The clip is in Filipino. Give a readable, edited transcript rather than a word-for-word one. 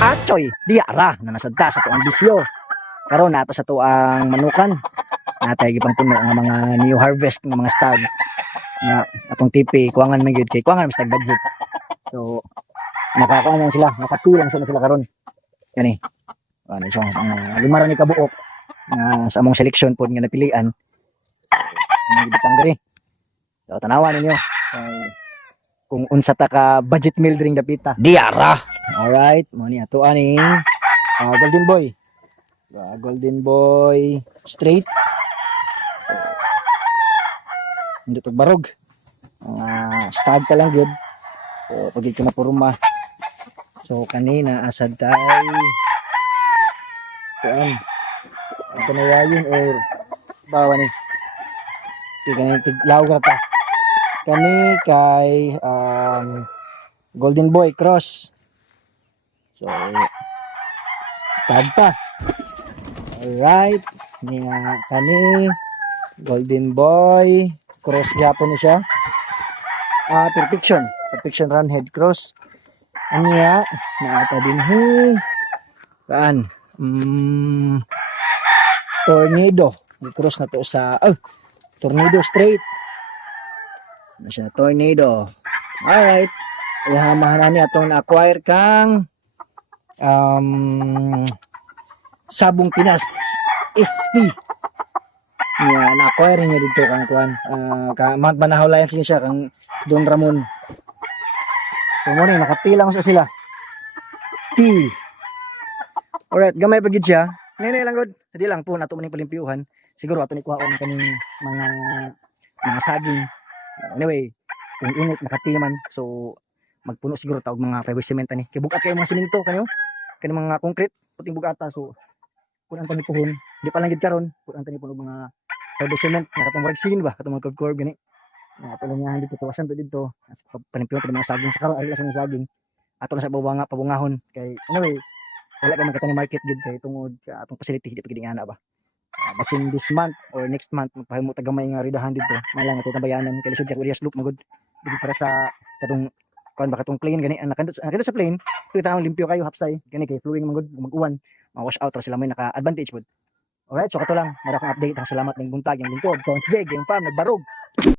Achoy, diara na nasadta sa tuang bisyo. Karon nato sa tuang manukan. Natay gipang puno nga mga new harvest nga mga stag. Nga atong tipi kuangan man gyud kay kuangan mas tag budget. So nakakuan sila, nakatilang sila karon. Kani. Ano siya, lima ra ni kabuok sa among selection pod nga napilian. Nagibitang diri. So tanawan ninyo. Kung unsa ta ka budget meal dring dapita. Diara. Alright, mo ni ato ani Golden Boy. Golden Boy straight. Hindi to barog. Stag ka lang gyud. So pagid ka na puruma. So kanina asad tay kuan. Ito na yayon or bawa ni. Tignan tiglaw ka ta. Kani kay Golden Boy cross. So stag pa. Alright. Niya kani Golden Boy cross gyapon ni siya. Perfection run head cross. Aniya naata dinhi. Kaan? Tornado. Cross na to sa tornado straight. Na siya tornado. Alright. Ihamahan ni atong na-acquire kang Sabong Pinas SP. Yeah, na-acquire niya dito kang kuan. Mount Banahaw Lions siya kang Don Ramon. So mo ni nakatilang sa sila. T. Alright, gamay pagid siya. Nene lang gud. Di lang po nato maning palimpyuhan. Siguro ato ni kuhaon kaning mga saging. Anyway, kung init nakatiman, so magpuno siguro ta og mga fiber cement ani. Kay bugat kay mga semento kanyo. Kani mga concrete puting bugata so kun ang puhon, di pa lang gid karon, kun ang puno mga fiber cement nakatong ragsin ba, katong mga curve gani. Ato lang yan dito tawasan to dito. Panimpyuhan to mga saging sa karon ari sa saging. Ato na sa pabungahon kay anyway, wala pa man katani market gid kay tungod ka atong facility di pa gid ana ba. Basin this month or next month magpahimo ta gamay nga ridahan dito malang ato tabayanan kay lisod kay Urias Loop magud dili para sa katong kuan ba katong plane gani nakandot sa plane kita ang limpyo kayo hapsay gani kay flowing magud mag-uwan ma-wash out ra sila may naka advantage pod. Alright, so kato lang mara kong update ang salamat ning buntag yung lingkod Tons Jeg yung farm nagbarog